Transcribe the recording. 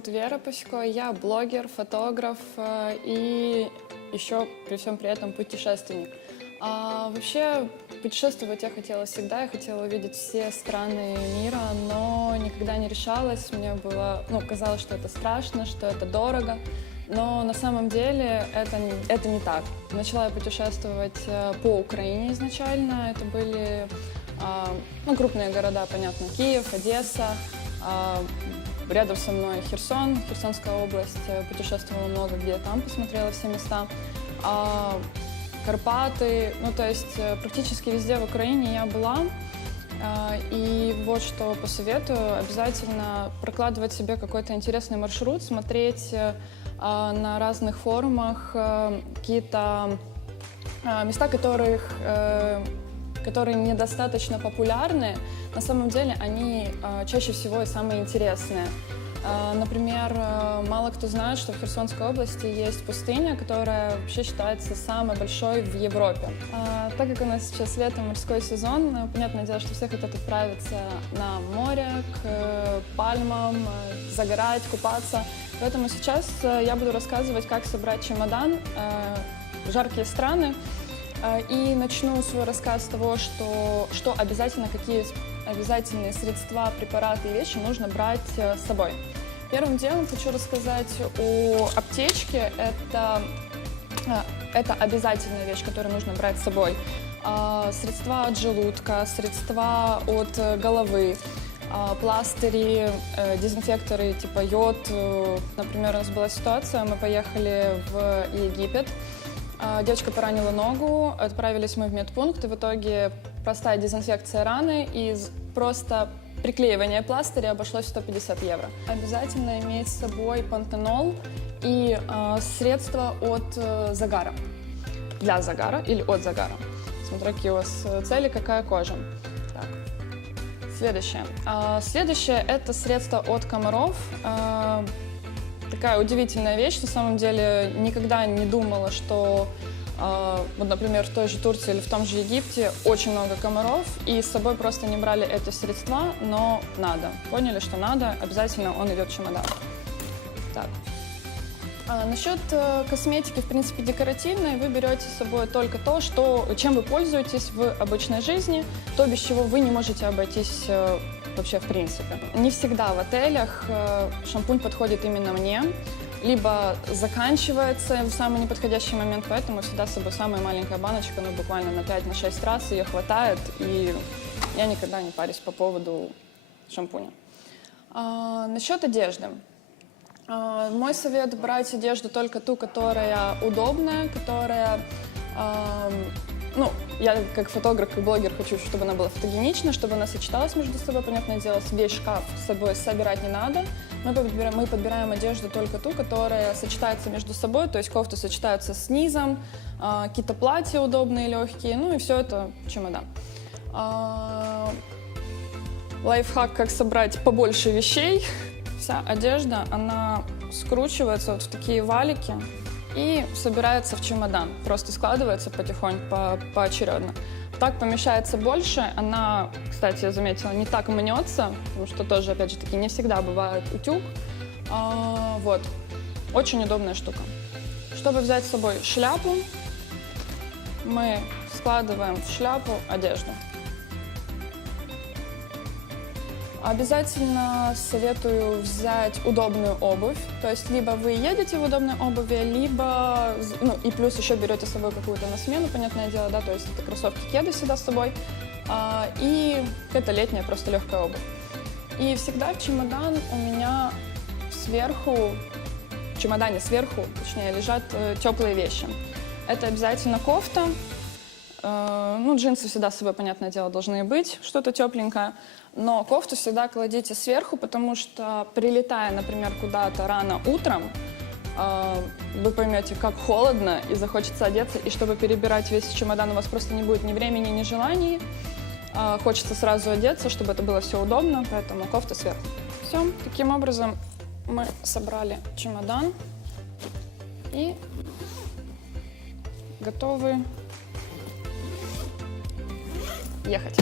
зовут Вера Пасько, я блогер, фотограф и еще при всем при этом путешественник. Вообще путешествовать я хотела всегда, я хотела увидеть все страны мира, но никогда не решалась. Мне было, казалось, что это страшно, что это дорого, но на самом деле это не так. Начала я путешествовать по Украине изначально, это были крупные города, понятно, Киев, Одесса, рядом со мной Херсонская область, путешествовала много где там, посмотрела все места. Карпаты, то есть практически везде в Украине я была. И вот что посоветую, обязательно прокладывать себе какой-то интересный маршрут, смотреть на разных форумах какие-то места, которые недостаточно популярны. На самом деле они чаще всего и самые интересные. Например, мало кто знает, что в Херсонской области есть пустыня, которая вообще считается самой большой в Европе. Так как у нас сейчас лето, морской сезон, понятное дело, что все хотят отправиться на море, к пальмам, загорать, купаться. Поэтому сейчас я буду рассказывать, как собрать чемодан в жаркие страны. И начну свой рассказ с того, что обязательно, какие обязательные средства, препараты и вещи нужно брать с собой. Первым делом хочу рассказать о аптечке. Это обязательная вещь, которую нужно брать с собой. Средства от желудка, средства от головы, пластыри, дезинфекторы типа йод. Например, у нас была ситуация, мы поехали в Египет. Девочка поранила ногу, отправились мы в медпункт, и в итоге простая дезинфекция раны и просто приклеивание пластыря обошлось в 150 евро. Обязательно иметь с собой пантенол и средства от загара. Для загара или от загара. Смотря какие у вас цели, какая кожа. Так. Следующее. Следующее – это средство от комаров. Такая удивительная вещь, на самом деле никогда не думала, что, например, в той же Турции или в том же Египте очень много комаров, и с собой просто не брали эти средства, но надо. Поняли, что надо, обязательно он идет в чемодан. Так. Насчет косметики, в принципе, декоративной, вы берете с собой только то, чем вы пользуетесь в обычной жизни, то, без чего вы не можете обойтись вообще в принципе. Не всегда в отелях шампунь подходит именно мне, либо заканчивается в самый неподходящий момент, поэтому всегда с собой самая маленькая баночка, буквально на 5-6 раз ее хватает, и я никогда не парюсь по поводу шампуня. Насчет одежды. Мой совет – брать одежду только ту, которая удобная, которая… я как фотограф и блогер хочу, чтобы она была фотогенична, чтобы она сочеталась между собой. Понятное дело, весь шкаф с собой собирать не надо. Мы подбираем одежду только ту, которая сочетается между собой, то есть кофты сочетаются с низом, какие-то платья удобные, легкие, и все это в чемодан. Лайфхак, как собрать побольше вещей. Вся одежда, она скручивается вот в такие валики и собирается в чемодан, просто складывается потихоньку, поочередно. Так помещается больше, она, кстати, я заметила, не так мнется, потому что тоже, опять же таки, не всегда бывает утюг. Вот, очень удобная штука. Чтобы взять с собой шляпу, мы складываем в шляпу одежду. Обязательно советую взять удобную обувь, то есть либо вы едете в удобной обуви, либо, и плюс еще берете с собой какую-то на смену, понятное дело, да, то есть это кроссовки, кеды всегда с собой, и это летняя просто легкая обувь. И всегда в чемодан у меня в чемодане сверху, точнее, лежат теплые вещи. Это обязательно кофта. Джинсы всегда с собой, понятное дело, должны быть, что-то тепленькое, но кофту всегда кладите сверху, потому что, прилетая, например, куда-то рано утром, вы поймете, как холодно, и захочется одеться, и чтобы перебирать весь чемодан, у вас просто не будет ни времени, ни желаний, хочется сразу одеться, чтобы это было все удобно, поэтому кофта сверху. Все, таким образом мы собрали чемодан и готовы ехать.